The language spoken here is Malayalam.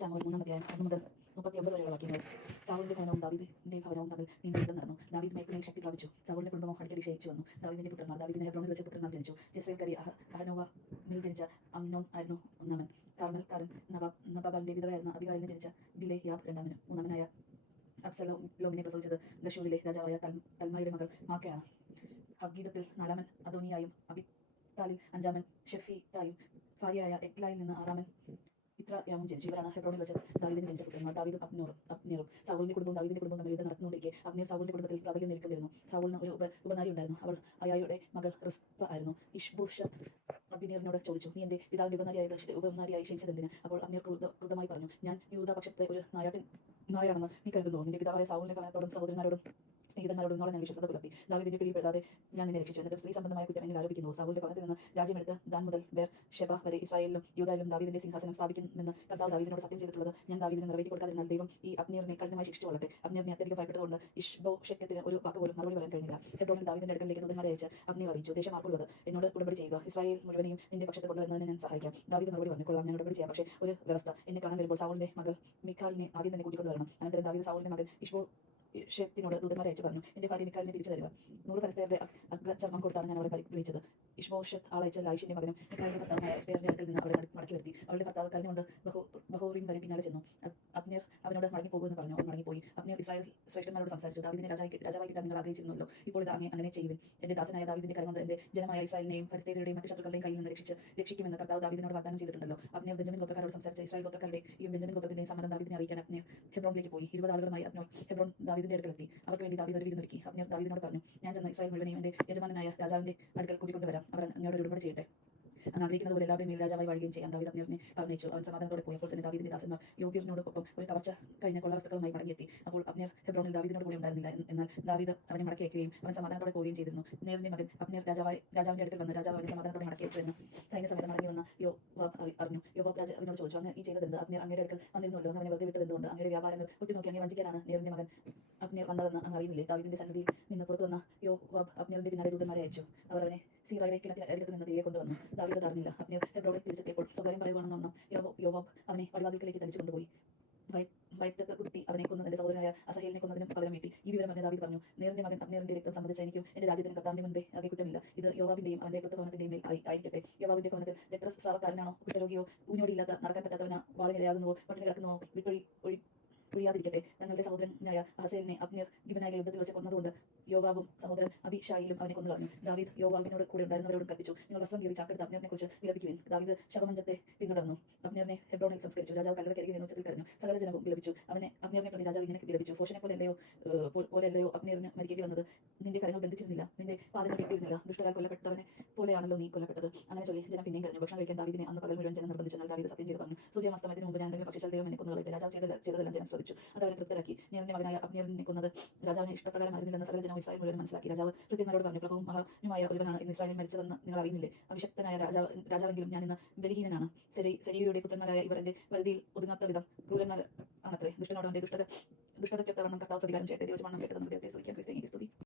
സാമുവേൽ 3-ാം അധ്യായം 1 മുതൽ 39 വരെയുള്ള വാക്യങ്ങൾ. സാവൂളിന്റെ ഭവനവും ദാവീദിന്റെ ഭവനവും തമ്മിൽ നീണ്ട യുദ്ധം നടന്നു. ദാവീദ് മേൽക്കുമേൽ ശക്തി പ്രാപിച്ചു. സാവൂളിന്റെ കുടുംബമോ അടിക്കടി ക്ഷയിച്ചു വന്നു. ദാവീദിന്റെ പുത്രന്മാർ. ദാവീദിന് ഹെബ്രോനിൽ വെച്ച് പുത്രന്മാർ ജനിച്ചു. ജെസ്രയേൽക്കാരി അഹനോവാമിൽ ജനിച്ച അമ്നോൻ ആയിരുന്നു ഒന്നാമൻ. കാർമൽക്കാരൻ നബാബാലിന്റെ വിധവയായിരുന്ന അബിഗായിലിന് ജനിച്ച ബിലെയാബ് രണ്ടാമനും. മൂന്നാമനായ അബ്സലോമിനെ പ്രസവിച്ചത് ഗശൂരിലെ രാജാവായ തൽമായുടെ മകൾ മാക്കയാണ്. ഹഗ്ഗീദത്തിൽ നാലാമൻ അദോനിയായും അബിത്താലിൽ അഞ്ചാമൻ ഷെഫീത്തായും ഭാര്യയായ എഗ്ലായിൽ നിന്ന് ആറാമൻ ഇത്രായാവും ജനിച്ചു. ഇവരാണ് ഹെബ്രോനിൽ വെച്ച് ദാവീദിന് ജനിച്ച പുത്രന്മാർ. ദാവീദും അബ്നേറും. സാവൂളിന്റെ കുടുംബവും ദാവീദിന്റെ കുടുംബവും തമ്മിൽ യുദ്ധം നടന്നുകൊണ്ടിരിക്കെ അബ്നേർ സാവൂളിന്റെ കുടുംബത്തിൽ പ്രാബല്യം നേടിക്കൊണ്ടിരുന്നു. സാവൂളിന് ഒരു ഉപനാരി ഉണ്ടായിരുന്നു. അവൾ അയായുടെ മകൾ റിസ്പ ആയിരുന്നു. ഇഷ്ബോഷത്ത് അബ്നേറിനോട് ചോദിച്ചു, നീ എന്റെ പിതാവിന്റെ ഉപനാരിയായി ക്ഷണിച്ചതെന്തിന്? അപ്പോൾ അബ്നേർ ക്രുദ്ധമായി പറഞ്ഞു, ഞാൻ യൂദാപക്ഷത്തെ ഒരു നായാണെന്ന് നീ കരുതുന്നു. നിന്റെ പിതാവായ സാവൂളിന്റെ ഭവനത്തോടും സഹോദരന്മാരോടും സ്നേഹിതന്മാരോട് ഇന്നോളം ഞാൻ വിശ്വസത പുലർത്തി. ദാവീദിന്റെ പിടിയിൽപ്പെടാതെ ഞാൻ നിന്നെ രക്ഷിച്ചു. എന്നിട്ട് സ്ത്രീ സംബന്ധമായ കുറ്റം എന്നിൽ ആരോപിക്കുന്നു. സാവൂളിന്റെ ഭവനത്തിൽ നിന്ന് രാജ്യമെടുത്ത് ദാൻ മുതൽ ബേർഷെബ വരെ ഇസ്രായേലിലും യൂദായിലും ദാവീദിന്റെ സിംഹാസനം സ്ഥാപിക്കുമെന്ന് കർത്താവ് ദാവീദിനോട് സത്യം ചെയ്തിട്ടുള്ളത് ഞാൻ ദാവീദിനെ നിറവേറ്റി കൊടുക്കാതിരുന്നാൽ ദൈവം ഈ അബ്നേറിനെ കഠിനമായി ശിക്ഷിച്ചു കൊള്ളട്ടെ. അബ്നേറിനെ അത്യധികം ഭയപ്പെട്ടതുകൊണ്ട് ഇഷ്ബോശെത്തിന് ഒരു വാക്ക് പോലും മറുപടി പറയാൻ കഴിഞ്ഞില്ല. ഹെബ്രോനിൽ ദാവീദിന്റെ അടുക്കലേക്ക് ദൂതന്മാരെ അയച്ച് അബ്നേർ അറിയിച്ചു, ദേശം ആർക്കുള്ളത്? എന്നോട് ഉടമ്പടി ചെയ്യുക. ഇസ്രായേൽ മുഴുവനെയും നിന്റെ പക്ഷത്ത് കൊണ്ടുവരുന്നതിന് ഞാൻ സഹായിക്കാം. ദാവീദ് മറുപടി പറഞ്ഞു, കൊള്ളാം, ഞാൻ ഉടമ്പടി ചെയ്യാം. പക്ഷേ ഒരു വ്യവസ്ഥ. എന്നെ കാണാൻ വരുമ്പോൾ സാവൂളിന്റെ മകൾ മിഖാലിനെ ആദ്യം തന്നെ കൂട്ടിക്കൊണ്ടുവരണം. അനന്തരം ദാവീദ് സാവൂളിന്റെ മകൻ ഇഷ്ബോശെത്തിനോട് ദൂതന്മാരെ അയച്ചു പറഞ്ഞു, എന്റെ ഭാര്യ മിഖാലിനെ തിരിച്ചു തരിക. 100 ഫലിസ്ത്യരുടെ അഗ്രചർമ്മം കൊടുത്താണ് ഞാൻ അവളെ പരിഗ്രഹിച്ചത്. ഇഷ്ബോശെത്ത് ആളയച്ച ലായിഷിന്റെ മകനും മിഖാലിന്റെ ഭർത്താവുമായ അബ്നേറിന്റെ അടുക്കൽ നിന്ന് അവളെ മടക്കി വരുത്തി. അവളുടെ ഭർത്താവ് കരഞ്ഞുകൊണ്ട് ബഹോറിൻ വരെ പിന്നാലെ ചെന്നു. അബ്നേർ അവനോട് മടങ്ങിപ്പോകുമെന്ന് പറഞ്ഞു. അവൻ മടങ്ങിപ്പോയി. അബ്നേർ ഇസ്രായേൽ ശ്രേഷ്ഠന്മാരോട് സംസാരിച്ചു, ദാവീദിനെ രാജാവായി കിട്ടാൻ നിങ്ങൾ ആഗ്രഹിച്ചിരുന്നല്ലോ. ഇപ്പോൾ ഇത് അങ്ങനെ ചെയ്യുവിൻ. എന്റെ ദാസനായ ദാവീദിന്റെ കരം കൊണ്ട് എന്റെ ജനമായ ഇസ്രായേലിനെയും ഫലിസ്ത്യരുടെയും മറ്റു ശത്രുക്കളുടെയും കയ്യിൽ നിന്ന് രക്ഷിക്കുമെന്ന് കർത്താവ് ദാവീദിനോട് വാഗ്ദാനം ചെയ്തിട്ടുണ്ടല്ലോ. അബ്നേർ ബെഞ്ചമിൻ ഗോത്രക്കാരോട് സംസാരിച്ച ഇസ്രായേൽ ഗോത്രക്കാരുടെയും ബെഞ്ചമിൻ ഗോത്രത്തിന്റെയും സമ്മതം ദാവീദിനെ അറിയിക്കാൻ അബ്നേർ ഹെബ്രോനിലേക്ക് പോയി. 20 ആളുകളുമായി ഹെബ്രോൻ ദാവീദിന്റെ അടുക്കലെത്തി. അവർക്ക് വേണ്ടി ദാവീദ് ഒരു വിരുന്നൊരുക്കി. അബ്നേർ ദാവീദിനോട് പറഞ്ഞു, ഞാൻ ചെന്ന് ഇസ്രായേൽ മുഴുവനെയും എന്റെ യജമാനായ രാജാവിന്റെ അടുക്കൽ കൂട്ടിക്കൊണ്ടുവരാം. അവർ അങ്ങയോട് ഒരു ഉടമ്പടി ചെയ്യട്ടെ. അങ്ങ് ആഗ്രഹിക്കുന്നത് പോലെ എല്ലാവരുടെയും മേൽ രാജാവായി വാഴുകയും ചെയ്യാം. ദാവീദ് അബ്നേറിനെ പറഞ്ഞയച്ചു. അവൻ സമാധാനത്തോടെ പോയി. അപ്പോൾ തന്നെ ദാവീദിന്റെ ദാസന്മാർ യോബീറിനോടൊപ്പം ഒരു കവർച്ച കഴിഞ്ഞ കൊള്ളവസ്തുക്കളുമായി മടങ്ങിയെത്തി. അപ്പോൾ അബ്നേർ ഹെബ്രോനിൽ ദാവീദിനോട് കൂടെ ഉണ്ടായിരുന്നില്ല. എന്നാൽ ദാവീദ് അവനെ മടക്കി അയക്കുകയും അവൻ സമാധാനത്തോടെ പോവുകയും ചെയ്തിരുന്നു. നേറിന്റെ മകൻ അബ്നേർ രാജാവിന്റെ അടുക്കൽ വന്ന് രാജാവ് അവനെ സമാധാനത്തോടെ മടക്കി അയച്ചു എന്ന് സൈന്യസമേതം മടങ്ങി വന്ന യോവാബ് അറിഞ്ഞു. യോവാബ് രാജാവിനോട് ചോദിച്ചു, അങ്ങ് ഈ ചെയ്തതെന്ത്? അബ്നേർ അങ്ങയുടെ അടുക്കൽ വന്നിരുന്നല്ലോ. അവനെ വെറുതെ വിട്ടത് എന്തുകൊണ്ട്? അങ്ങയുടെ വ്യാപാരങ്ങൾ ഉറ്റുനോക്കി അങ്ങേ വഞ്ചിക്കാനാണ് നേറിന്റെ മകൻ അബ്നേർ വന്നതെന്ന് അങ്ങ് അറിയുന്നില്ലേ? ദാവീദിന്റെ സന്നിധിയിൽ നിന്ന് പുറത്തു വന്ന യോവാബ് അബ്നേറിന്റെ പിന്നാലെ ദൂതന്മാരെ അയച്ചു. അവർ അവനെ സീറായുടെ കിണറ്റിൽ നിന്ന് തിരികെ കൊണ്ടുവന്നു. ദാവീദ് അറിഞ്ഞില്ല. അബ്നേർ ഹെബ്രോനിൽ തിരിച്ചെത്തിയപ്പോൾ സ്വകാര്യം പറയുവാണെന്നോണം യോവാബ് അവനെ പടിവാതിൽക്കലേക്ക് തനിച്ചു കൊണ്ടുപോയി വയറ്റത്ത് കുത്തി അവനെ കൊന്നു തന്റെ സഹോദരനായ അസഹേലിനെ കൊന്നതിനും പകരം വീട്ടി. ഈ വിവരം പറഞ്ഞ ദാവീദ് പറഞ്ഞു, നേറിന്റെ മകൻ അബ്നേറിന്റെ രക്തം സംബന്ധിച്ച് എനിക്കും എന്റെ രാജ്യത്തിന് കർത്താവിന്റെ മുൻപേ ആകെ കുറ്റമില്ല. ഇത് യോവാബിന്റെയും അവന്റെ ഭവനത്തിന്റെയും മേൽ ആയിരിക്കട്ടെ. യോവാബിന്റെ ഭവനത്തിൽ രക്തസ്രാവക്കാരനാണോ, കുഷ്ഠരോഗിയോ, ഊനോടിയില്ലാത്ത, നടക്കാൻ പറ്റാത്തവനോ, വാളിനിരയാകുന്നുവോ, പട്ടിണി കിടക്കുന്നുവോ, ഒഴിയാതിരിക്കട്ടെ. തങ്ങളുടെ സഹോദരനായ അഹസേലിനെ അബ്നേർ ഗിബെനായിലെ യുദ്ധത്തിൽ വെച്ച് കൊന്നതുകൊണ്ട് യോവാബും സഹോദരൻ അബീഷായിലും അവനെ കൊന്നു കളഞ്ഞു. ദാവീദ് യോവാബിനോട് കൂടെ ഉണ്ടായിരുന്നവരോടും കൽപ്പിച്ചു, നിങ്ങൾ വസ്ത്രം കീറി ചാക്കെടുത്ത് അബ്നേറിനെ കുറിച്ച് വിലപിക്കുവിൻ. ദാവീദ് ശവമഞ്ചത്തെ പിന്തുടർന്നു. അബ്നേറിനെ ഹെബ്രോനിൽ സംസ്കരിച്ചു. രാജാവ് കല്ലറക്കരികെ ഉച്ചത്തിൽ കരഞ്ഞു. സകല ജനവും വിലപിച്ചു. അബ്നേറിനെ പ്രതി രാജാവ് ഇങ്ങനെ വിലപിച്ചു, ഭോഷനെ പോലെയല്ലയോ അബ്നേറിന് മരിക്കേണ്ടി വന്നത്? നിന്റെ കരങ്ങൾ ബന്ധിച്ചിരുന്നില്ല, നിന്റെ പാദങ്ങൾ കെട്ടിയിരുന്നില്ല. ദുഷ്ടകാൽ കൊല്ലപ്പെട്ടവനെ പോലെയാണല്ലോ നീ കൊല്ലപ്പെട്ടത്. അങ്ങനെ ചൊല്ലി ജനം പിന്നെയും കരഞ്ഞു. ഭക്ഷണം കഴിക്കാൻ ദാവീദിനെ അന്ന് പകൽ മുഴുവൻ ജനം നിർബന്ധിച്ചു. എന്നാൽ ദാവീദ് സത്യം ചെയ്ത് പറഞ്ഞു, സൂര്യാസ്തമയത്തിന് മുമ്പ് ഞാൻ എന്തെങ്കിലും ഭക്ഷിച്ചാൽ ദൈവം എന്നെ കൊന്നുകളയട്ടെ. രാജാവ് ചെയ്തതെല്ലാം ജനം ശ്രദ്ധിച്ചു. അത് അവരെ തൃപ്തരാക്കി. നേറിന്റെ മകനായ അബ്നേറിനെ കൊന്നത് രാജാവിന് ഇഷ്ടപ്രകാരമായിരുന്നില്ലെന്ന് സകല ജനവും ഇസ്രായേൽ മുഴുവൻ മനസ്സിലാക്കി. രാജാവ് ഭൃത്യന്മാരോട് പറഞ്ഞു, പ്രഭുവും മഹാനുമായ ഒരുവനാണ് ഇന്ന് ഇസ്രായേലിൽ മരിച്ചതെന്ന് നിങ്ങൾ അറിയുന്നില്ലേ? അഭിഷക്തനായ രാജാവെങ്കിലും ഞാൻ ഇന്ന് ബലഹീനനാണ്. സെരൂയയുടെ പുത്രന്മാരായ ഇവർ എന്റെ പരിധിയിൽ ഒതുങ്ങാത്ത വിധം ക്രൂരന്മാർ ആണത്രേ. ദുഷ്ടനോട് അവന്റെ ദുഷ്ടതയ്ക്കൊത്തവണ്ണം കർത്താവ് പ്രതികാരം ചെയ്യട്ടെ. ദൈവജമാനം കേട്ടത് ദൈവത്തെ സ്തുതിക്കാം. ക്രിസ്തുവിനെ സ്തുതി.